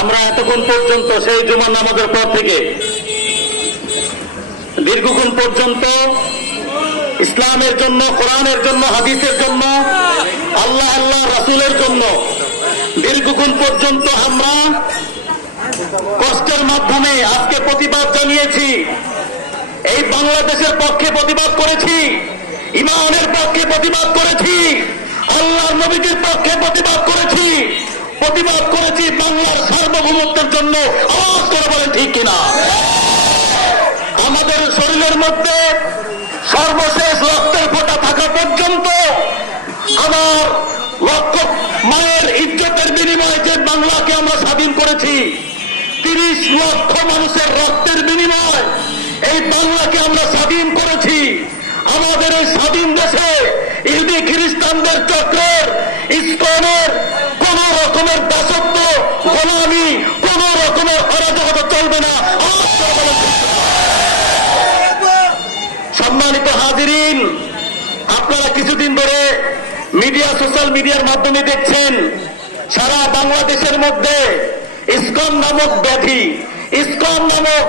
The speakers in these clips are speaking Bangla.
আমরা এতক্ষণ পর্যন্ত সেই জুমার নামাজের পর থেকে দীর্ঘক্ষণ পর্যন্ত ইসলামের জন্য, কোরআনের জন্য, হাদিসের জন্য, আল্লাহ আল্লাহ রাসুলের জন্য দীর্ঘক্ষণ পর্যন্ত আমরা কষ্টের মাধ্যমে আজকে প্রতিবাদ জানিয়েছি। এই বাংলাদেশের পক্ষে প্রতিবাদ করেছি, ইমানের পক্ষে প্রতিবাদ করেছি আল্লাহ নবীদের পক্ষে প্রতিবাদ করেছি। প্রতিবাদ করেছি বাংলার সার্বভৌমত্বের জন্য। আওয়াজ করে ঠিক কিনা? আমাদের শরীরের মধ্যে সর্বশেষ রক্তের ফোঁটা থাকা পর্যন্ত আমার লক্ষ মায়ের ইজ্জতের বিনিময়ে যে বাংলাকে আমরা স্বাধীন করেছি, তিরিশ লক্ষ মানুষের রক্তের বিনিময় এই বাংলাকে আমরা স্বাধীন করেছি। আমাদের এই স্বাধীন দেশে ইহুদি খ্রিস্টানদের চক্রের ইস্কনের কোন রকমের দাসত্ব গোলামি কোন রকমের অরাজকতা চলবে না? সম্মানিত হাজিরিন, আপনারা কিছুদিন ধরে মিডিয়া, সোশ্যাল মিডিয়ার মাধ্যমে দেখছেন, সারা বাংলাদেশের মধ্যে ইসকন নামক ব্যাধি, ইসকন নামক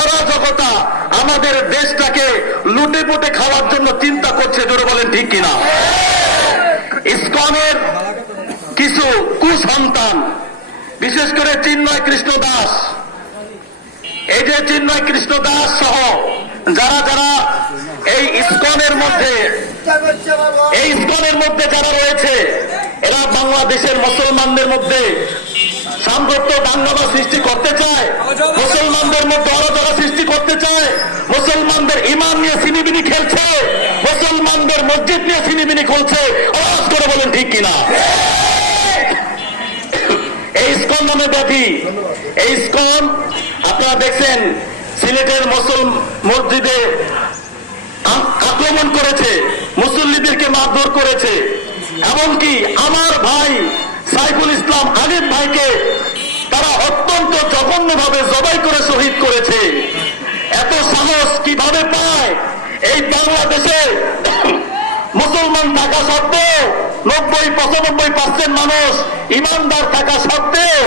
অরাজকতা আমাদের দেশটাকে লুটে পুটে খাওয়ার জন্য চিন্তা করছে, জোরে বলেন ঠিক কিনা ইসকনের কিছু কুসন্তান, বিশেষ করে চিন্ময় কৃষ্ণ দাস। এই যে চিন্ময় কৃষ্ণ দাস সহ যারা যারা এই ইস্কনের মধ্যে, এই ইস্কনের মধ্যে যারা রয়েছে, এরা বাংলাদেশের মুসলমানদের মধ্যে সাম্রত্য দাঙ্গামা সৃষ্টি করতে চায়, মুসলমানদের মধ্যে অরাজকা সৃষ্টি করতে চায়, মুসলমানদের ইমান নিয়ে সিনিবিনি খেলছে, মুসলমানদের মসজিদ নিয়ে সিনিবিনি খেলছে। আওয়াজ করে বলেন, ঠিক কিনা? ইস্কন নামে ব্যাধি এই ইস্কন, আপনারা দেখছেন, সিলেটের মুসল মসজিদে আক্রমণ করেছে, মুসল্লিদেরকে মারধর করেছে। এমনকি আমার ভাই সাইফুল ইসলাম আলিফ ভাইকে তারা অত্যন্ত জঘন্যভাবে জবাই করে শহীদ করেছে। এত সাহস কীভাবে পায়? এই বাংলাদেশে মুসলমান থাকা সত্ত্বেও নব্বই, পঁচানব্বই পার্সেন্ট মানুষ ইমানদার থাকা সত্ত্বেও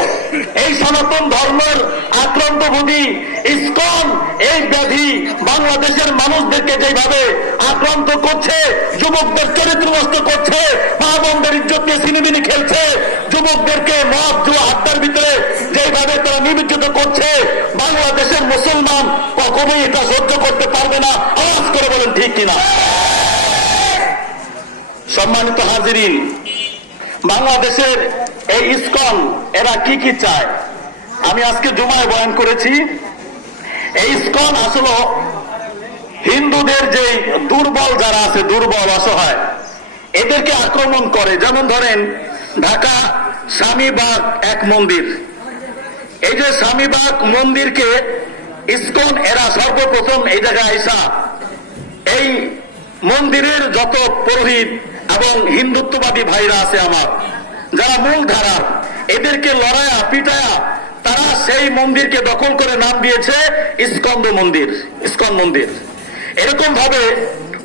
এই সনাতন ধর্মের আক্রান্ত বুদ্ধি ইস্কন, এই ব্যাধি বাংলাদেশের মানুষদেরকে যেভাবে আক্রান্ত করছে, যুবকদের চরিত্র নষ্ট করছে, মা বোনদের ইজ্জত নিয়ে সিনেমিনি খেলছে, যুবকদেরকে মদ, জুয়া আড্ডার ভিতরে যেভাবে তারা নিমজ্জিত করছে, বাংলাদেশের মুসলমান কখনোই এটা সহ্য করতে পারবে না। আওয়াজ করে বলেন, ঠিক কিনা? সম্মানিত হাজিরিন, বাংলাদেশের এই ইসকন, এরা কি কি চায়? আমি আজকে জুমায় বয়ান করেছি, এই ইসকন আসলে হিন্দুদের যে দুর্বল যারা আছে, দুর্বল, অসহায়, এদেরকে আক্রমণ করে। যেমন ধরেন, ঢাকা স্বামীবাগ এক মন্দির। এই যে স্বামীবাগ মন্দিরকে ইসকন, এরা সর্বপ্রথম এই জায়গায় আইসা, এই মন্দিরের যত পুরোহিত এবং হিন্দুত্ববাদী ভাইরা আছে আমার। যারা মূল ধারার এদেরকে লড়ায়া, পিটায়া, তারা সেই মন্দিরকে দখল করে নাম দিয়েছে ইস্কন্দ মন্দির ইস্কন মন্দির। এরকম ভাবে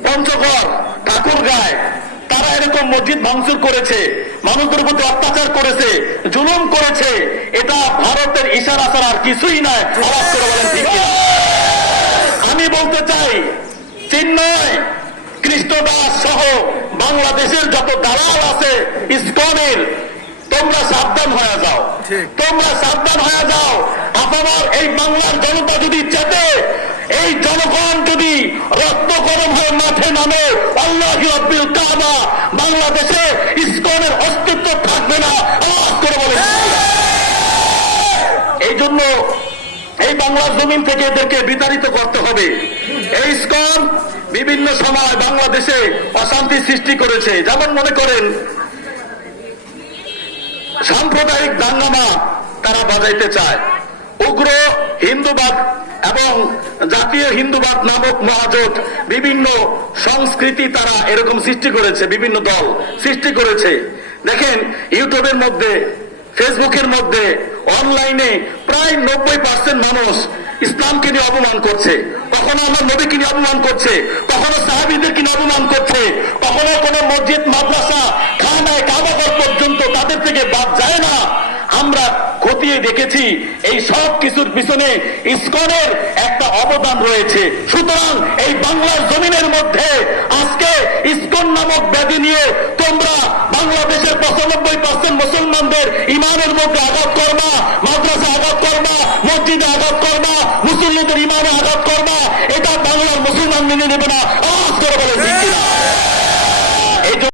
পঞ্চগড়, ঠাকুরগায়, তারা এরকম মসজিদ ভাঙচুর করেছে, মানুষদের প্রতি অত্যাচার করেছে, জুলুম করেছে, এটা ভারতের ইশারা ছাড়া আর কিছুই ঠিক আমি বলতে চাই, চিন্ময়, কৃষ্ণদাস সহ বাংলাদেশের যত দালাল আছে ইস্কনের তোমরা সাবধান হয়ে যাও। তোমরা সাবধান হয়ে যাও। আপনার এই বাংলার জনতা যদি চেতে এই জনগণ যদি রক্ত গরম হয়ে মাঠে নামে আল্লাহ রব্বিল কাবা বাংলাদেশে ইস্কনের অস্তিত্ব থাকবে না। আওয়াজ করে বলে এই জন্য এই বাংলার জমিন থেকে এদেরকে বিতাড়িত করতে হবে। এই ইস্কন বিভিন্ন সময় বাংলাদেশে অশান্তি সৃষ্টি করেছে। যেমন মনে করেন, সাম্প্রদায়িক দাঙ্গামা তারা বাজাইতে চায়। উগ্র হিন্দুবাদ এবং জাতীয় হিন্দুবাদ নামক মহাজোট বিভিন্ন সংস্কৃতি তারা এরকম সৃষ্টি করেছে, বিভিন্ন দল সৃষ্টি করেছে। দেখেন, ইউটিউবের মধ্যে, ফেসবুকের মধ্যে, অনলাইনে প্রায় নব্বই পার্সেন্ট মানুষ ইসলামকে নিয়ে অপমান করছে। কখনো আমার নবীকে নিয়ে অপমান করছে, কখনো সাহাবিদেরকে নিয়ে অপমান করছে, কখনো কোনো মসজিদ, মাদ্রাসা, খানায় কাবাগর পর্যন্ত তাদের থেকে বাদ যায় না। আমরা খতিয়ে দেখেছি, এই সব কিছুর পিছনে ইসকনের একটা অবদান রয়েছে। সুতরাং এই বাংলার জমিনের মধ্যে আজকে ইসকন নামক ব্যাধি নিয়ে তোমরা বাংলাদেশের পঁচানব্বই পার্সেন্ট মুসলমানদের ইমানের মধ্যে আঘাত করবা মাদ্রাসা আঘাত করবা, মসজিদে আঘাত করবা মুসলিমদের ইমানে আঘাত